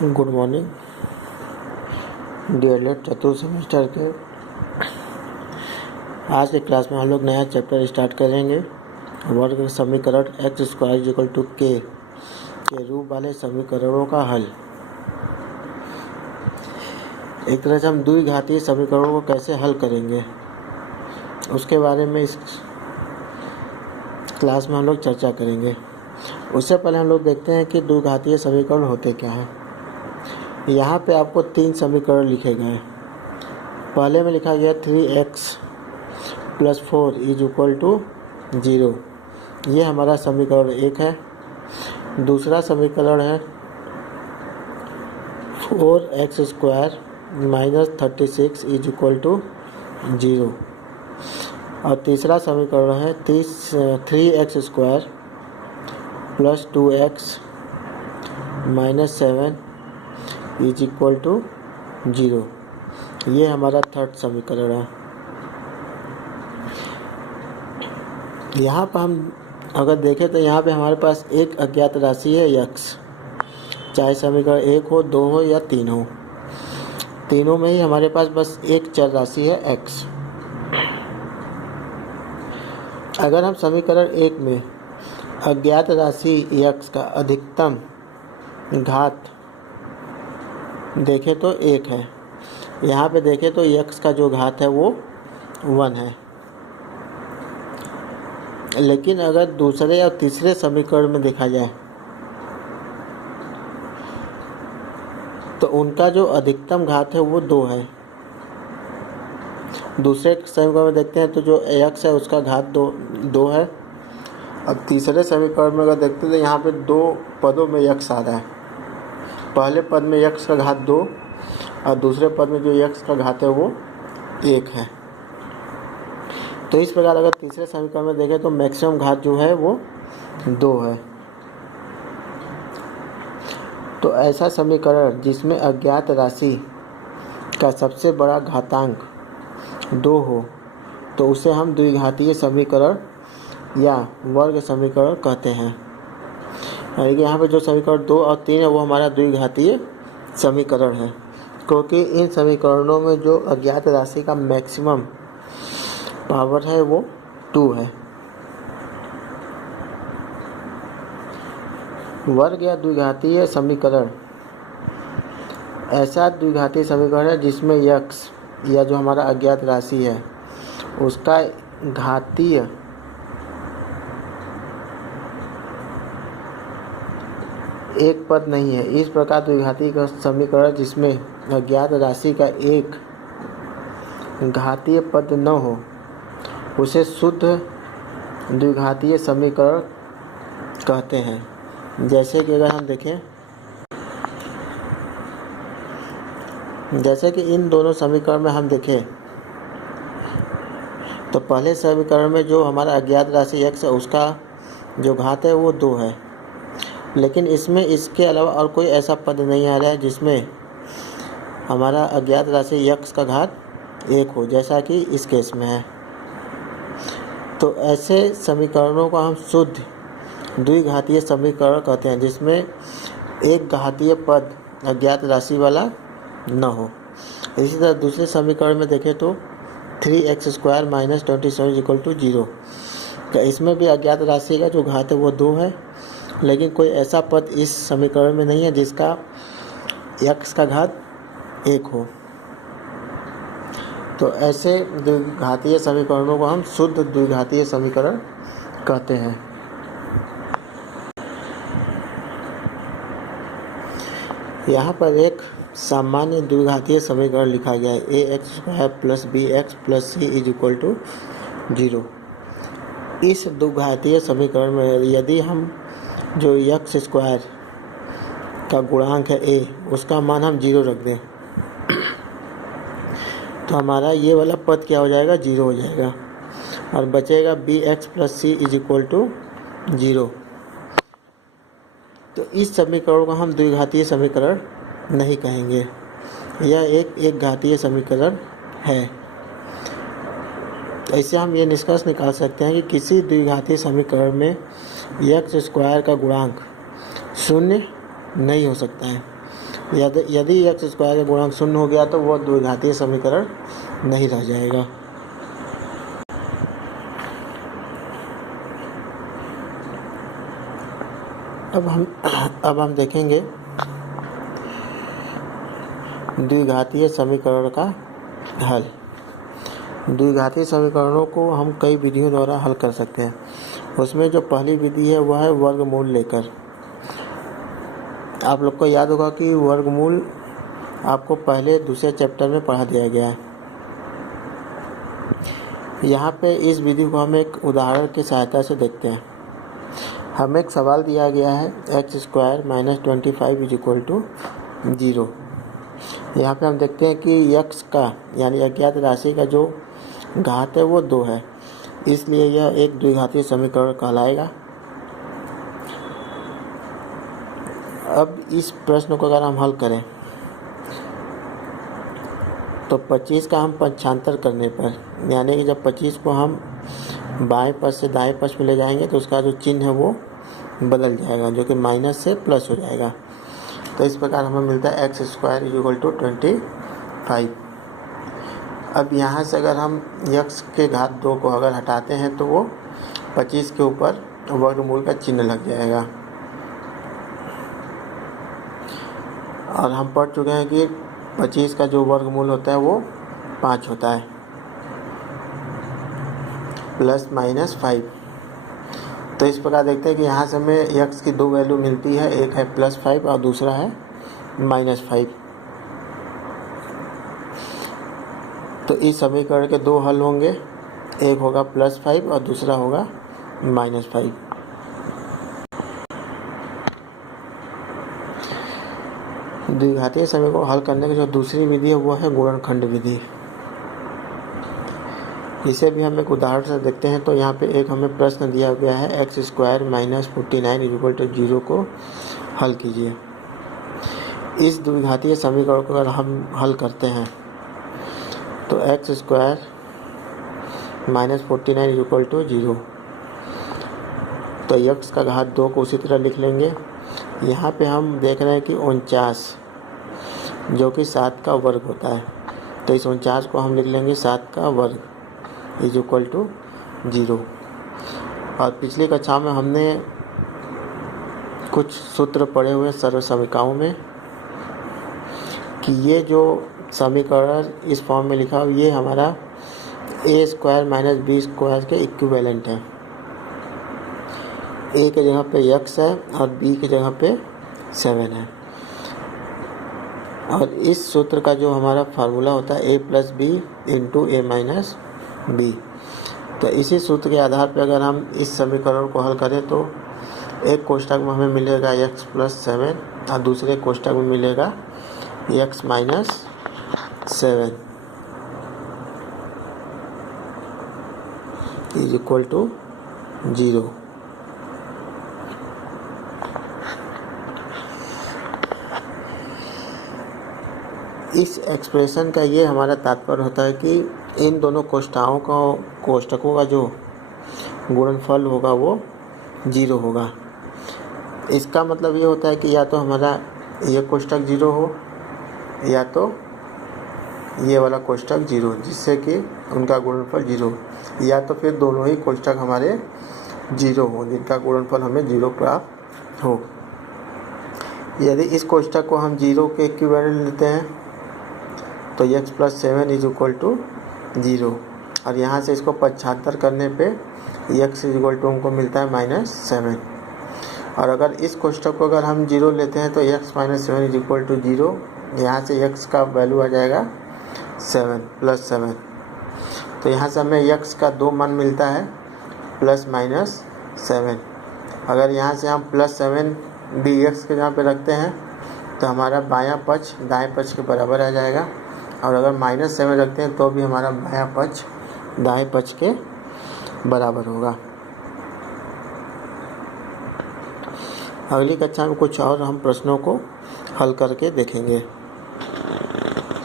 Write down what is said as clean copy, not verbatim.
Good morning DElEd चतुर्थ semester के आज के क्लास में हम लोग नया चैप्टर स्टार्ट करेंगे। वर्ग समीकरण एक्स स्क्वायर इक्वल टू के रूप वाले समीकरणों का हल। एक तरह से हम द्विघातीय समीकरणों को कैसे हल करेंगे उसके बारे में इस क्लास में हम लोग चर्चा करेंगे। उससे पहले हम लोग देखते हैं कि द्विघातीय समीकरण होते क्या हैं। यहाँ पे आपको 3 समीकरण लिखे गए। पहले में लिखा गया 3x + 4 = 0। ये हमारा समीकरण 1 है। दूसरा समीकरण है 4x² - 36 = 0। और तीसरा समीकरण है 3x² + 2x - 7 = 0। ये हमारा थर्ड समीकरण है। यहाँ पर हम अगर देखें तो यहाँ पे हमारे पास एक अज्ञात राशि है x, चाहे समीकरण 1 हो, 2 हो या 3 हो। तीनों में ही हमारे पास बस एक चर राशि है x। अगर हम समीकरण 1 में अज्ञात राशि x का अधिकतम घात देखें तो 1 है। यहाँ पे देखें तो x का जो घात है वो 1 है। लेकिन अगर दूसरे या तीसरे समीकरण में देखा जाए तो उनका जो अधिकतम घात है वो 2 है। दूसरे समीकरण में देखते हैं तो जो x है उसका घात 2 है। अब तीसरे समीकरण में अगर देखते हैं तो यहाँ पे 2 पदों में x आ रहा है। पहले पद में x का घात 2 और दूसरे पद में जो x का घात है वो 1 है। तो इस प्रकार अगर तीसरे समीकरण में देखें तो मैक्सिमम घात जो है वो 2 है। तो ऐसा समीकरण जिसमें अज्ञात राशि का सबसे बड़ा घातांक 2 हो तो उसे हम द्विघातीय समीकरण या वर्ग समीकरण कहते हैं। यानी कि यहाँ पे जो समीकरण 2 और 3 है वो हमारा द्विघातीय समीकरण है, क्योंकि इन समीकरणों में जो अज्ञात राशि का मैक्सिमम पावर है वो 2 है। वर्ग या द्विघातीय समीकरण ऐसा द्विघातीय समीकरण है जिसमें x या जो हमारा अज्ञात राशि है उसका घातीय एक पद नहीं है। इस प्रकार द्विघातीय का समीकरण जिसमें अज्ञात राशि का एक घातीय पद न हो उसे शुद्ध द्विघातीय समीकरण कहते हैं। जैसे कि अगर हम देखें, जैसे कि इन दोनों समीकरण में हम देखें तो पहले समीकरण में जो हमारा अज्ञात राशि x है उसका जो घात है वो 2 है। लेकिन इसमें इसके अलावा और कोई ऐसा पद नहीं आ रहा है जिसमें हमारा अज्ञात राशि x का घात 1 हो, जैसा कि इस केस में है। तो ऐसे समीकरणों को हम शुद्ध द्विघातीय समीकरण कहते हैं जिसमें एक घातीय पद अज्ञात राशि वाला न हो। इसी तरह दूसरे समीकरण में देखें तो 3x² - 27 = 0। तो इसमें भी अज्ञात राशि का जो घात है वो 2 है, लेकिन कोई ऐसा पद इस समीकरण में नहीं है जिसका x का घात 1 हो। तो ऐसे द्विघातीय समीकरणों को हम शुद्ध द्विघातीय समीकरण कहते हैं। यहाँ पर एक सामान्य द्विघातीय समीकरण लिखा गया है ax² + bx + c = 0। इस द्विघातीय समीकरण में यदि हम जो x² का गुणांक है a उसका मान हम 0 रख दें तो हमारा ये वाला पद क्या हो जाएगा, 0 हो जाएगा और बचेगा bx + c = 0। तो इस समीकरण को हम द्विघातीय समीकरण नहीं कहेंगे, यह एक घातीय समीकरण है। तो इससे हम ये निष्कर्ष निकाल सकते हैं कि किसी द्विघातीय समीकरण में x² का गुणांक 0 नहीं हो सकता है। यदि एक्स स्क्वायर का गुणांक 0 हो गया तो वह द्विघातीय समीकरण नहीं रह जाएगा। अब हम देखेंगे द्विघातीय समीकरण का हल। द्विघातीय समीकरणों को हम कई विधियों द्वारा हल कर सकते हैं। उसमें जो पहली विधि है वह है वर्गमूल लेकर। आप लोग को याद होगा कि वर्गमूल आपको पहले दूसरे चैप्टर में पढ़ा दिया गया है। यहाँ पे इस विधि को हम एक उदाहरण की सहायता से देखते हैं। हमें एक सवाल दिया गया है x square minus 25 is equal to 0। यहाँ पे हम देखते हैं कि यक्स का यानी अज्ञात राशि का जो घात है वो 2 है, इसलिए यह एक द्विघातीय समीकरण कहलाएगा। अब इस प्रश्न को अगर हम हल करें तो 25 का हम पक्षांतर करने पर, यानी कि जब 25 को हम बाएं पक्ष से दाएं पक्ष में ले जाएंगे तो उसका जो चिन्ह है वो बदल जाएगा, जो कि माइनस से प्लस हो जाएगा। तो इस प्रकार हमें मिलता है x square is equal to 25। अब यहाँ से अगर हम यक्स के घात 2 को अगर हटाते हैं तो वो 25 के ऊपर वर्गमूल का चिन्ह लग जाएगा। और हम पढ़ चुके हैं कि 25 का जो वर्गमूल होता है वो 5 होता है, प्लस माइनस 5। तो इस प्रकार देखते हैं कि यहाँ से हमें यक्स की 2 वैल्यू मिलती है, एक है +5 और दूसरा है -5। तो इस समीकरण के 2 हल होंगे, एक होगा +5 और दूसरा होगा -5। द्विघातीय समीकरण को हल करने की जो दूसरी विधि है वो है गुणनखंड विधि। इसे भी हम एक उदाहरण से देखते हैं। तो यहाँ पे एक हमें प्रश्न दिया गया है x square minus 49 is equal to 0 को हल कीजिए। इस द्विघातीय समीकरण को अगर हम हल करते हैं तो x square minus 49 is equal to 0, तो यक्स का घात 2 को उसी तरह लिख लेंगे। यहाँ पे हम देख रहे हैं कि 49 जो कि 7 का वर्ग होता है, तो इस 49 को हम लिख लेंगे 7 का वर्ग इज इक्वल टू 0। और पिछली कक्षा में हमने कुछ सूत्र पढ़े हुए सर्व समीकरणों में कि ये जो समीकरण इस फॉर्म में लिखा हो ये हमारा a square minus b square के इक्विवेलेंट है। a के जगह पे x है और b की जगह पे 7 है। और इस सूत्र का जो हमारा फार्मूला होता है a plus b into a minus b. तो इसी सूत्र के आधार पर अगर हम इस समीकरण को हल करें तो एक कोष्ठक में हमें मिलेगा x प्लस 7 और दूसरे कोष्ठक में मिलेगा x minus 7 is equal to 0। इस एक्सप्रेशन का ये हमारा तात्पर्य होता है कि इन दोनों कोष्ठकों का जो गुणनफल होगा वो 0 होगा। इसका मतलब ये होता है कि या तो हमारा ये कोष्ठक 0 हो या तो ये वाला कोष्ठक 0, जिससे कि उनका गुणनफल 0, या तो फिर दोनों ही कोष्ठक हमारे 0 हो जिनका गुणनफल हमें 0 प्राप्त हो। यदि इस कोष्ठक को हम 0 के इक्विवेलेंट लेते हैं तो x plus 7 is equal to 0, और यहाँ से इसको पक्षांतर करने पे x इज इक्वल टू हमको मिलता है -7। और अगर इस कोष्ठक को अगर हम 0 लेते हैं तो x minus 7 is equal to 0, यहाँ से x का वैल्यू आ जाएगा 7 प्लस 7। तो यहाँ से हमें x का 2 मान मिलता है प्लस माइनस 7। अगर यहाँ से हम प्लस 7 भी x के जहाँ पे रखते हैं तो हमारा बायां पक्ष दाएं पक्ष के बराबर आ जाएगा, और अगर -7 रखते हैं तो भी हमारा बायां पक्ष दाएं पक्ष के बराबर होगा। अगली कक्षा में कुछ और हम प्रश्नों को हल करके देखेंगे।